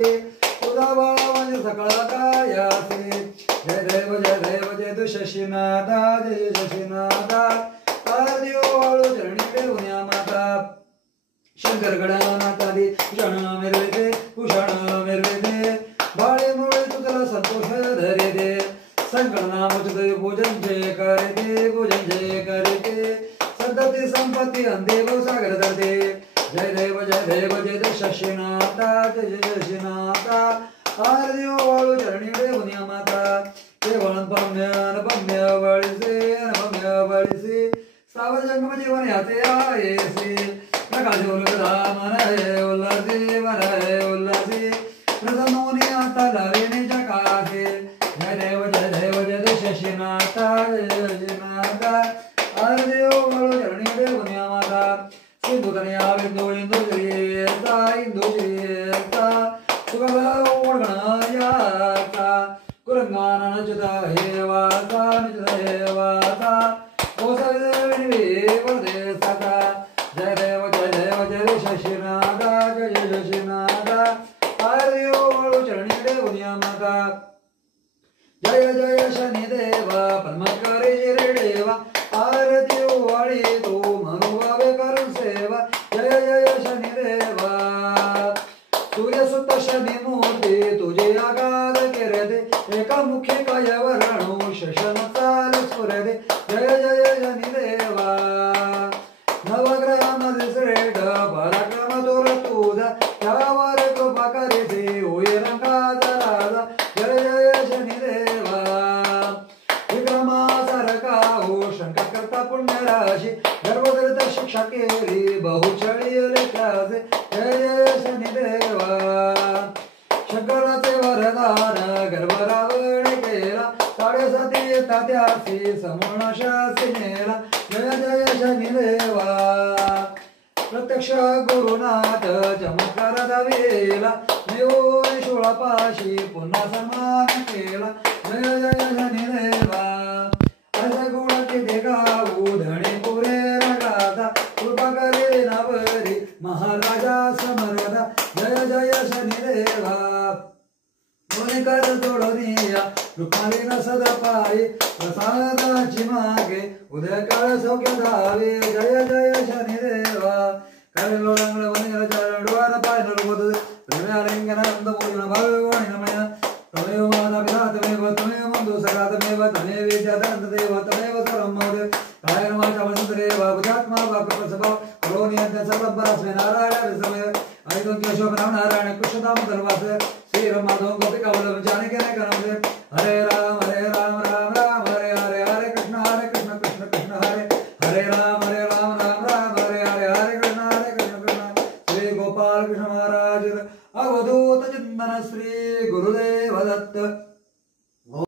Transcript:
तुझा बाळा म्हणजे सकाळ कायासे जय देव जय तू शशीनाथा जय शशीनाथा देव वाळू चरणी देवन्या माता शंकर गणानाथादी भूषण मिरविते भूषण मिरविते बाळे मुळे तुझला संतोष धरे दे संकट नाम तुझे भोजन जय करते भोजन जय करते संतती संपत्ती अंदेव सागर धरते जय देव जय शशीनाथा जय शशीनाथा देव वाळू चरणी देवन्या माता केवळ पम्य वळीसे सावर जंगम जीवन याचे आयेसे नकाशे उल्लास हे उल्लासे प्रसन्नोनी आता लावेने जकासे जय देव जय शशीनाथा जय शशीनाथा देव वाळू चरणी देवन्या माता सिंधु कन्या बिंदू इंदू श्रीयता सुगला ओढगणायाचा कुरंगाना नचता हे वाता परदेसाचा जय देव जय शशीनाथा जय शशीनाथा देव वाळू चरणी देवन्या माता जय शनी देवा पद्मकरी शिरडेवा आरती वाळी तो मनुभावे करून सेवा जय शनी देवा सूर्य सुत शनी मूर्ती तुझे आगाध केरते एका मुखी काय वर्णू शशन चाल स्फुरते जय शनी देवा नवग्रहामध्ये श्रेष्ठ पराक्रम तोर तुझा त्यावर कृपा करीते होय रंगाचा राजा जय शनी देवा विक्रमासारखा हो शंका करता पुण्य राशी गर्भधरित शिक्षा केली बहुचळी लेखाचे जय शनी देवा शंकराचे वरदान गर्भ रावण केला 7.5 तात्यासी समूळनाशासी नेला जय शनी देवा प्रत्यक्ष गुरुनाथ चमत्कार दावेला निवोनी शोळापाशी पुन्हा सन्मान केला जय शनी देवा असा गुणाचे देगाऊ धणे पुरे राजा कृपा करे नावरी महाराजा समरदा जय शनी देवा कोणी कर जोडनिया रुक्मालीना सदा पायी प्रसादाची मागे उदय काळ सौख्य धावे जय शनी देवा कारण लोळंगळ वनिर चरण डोळा पाय नरबोध प्रेमालिंगनानंद पूर्ण भगवान नमः तमेव माता पिता तमेव तमेव बंधु सखा तमेव तमेव विद्याधर देव तमेव सर्वं मौर्य कायन वाचा मनसेव बुद्धात्मा वाक्प्रसभा करोनियंत सर्वपरास्मै नारायण समय आयुधं केशव नारायण कृष्णदाम धर्मास श्री रामाधव गोपिका वल्लभ जानकी नयनसे हरे राम राम राम हरे कृष्ण कृष्ण कृष्ण हरे राम राम राम हरे कृष्ण श्री गोपाल कृष्ण महाराज अवधूत चिंतन श्री गुरुदेव दत्त।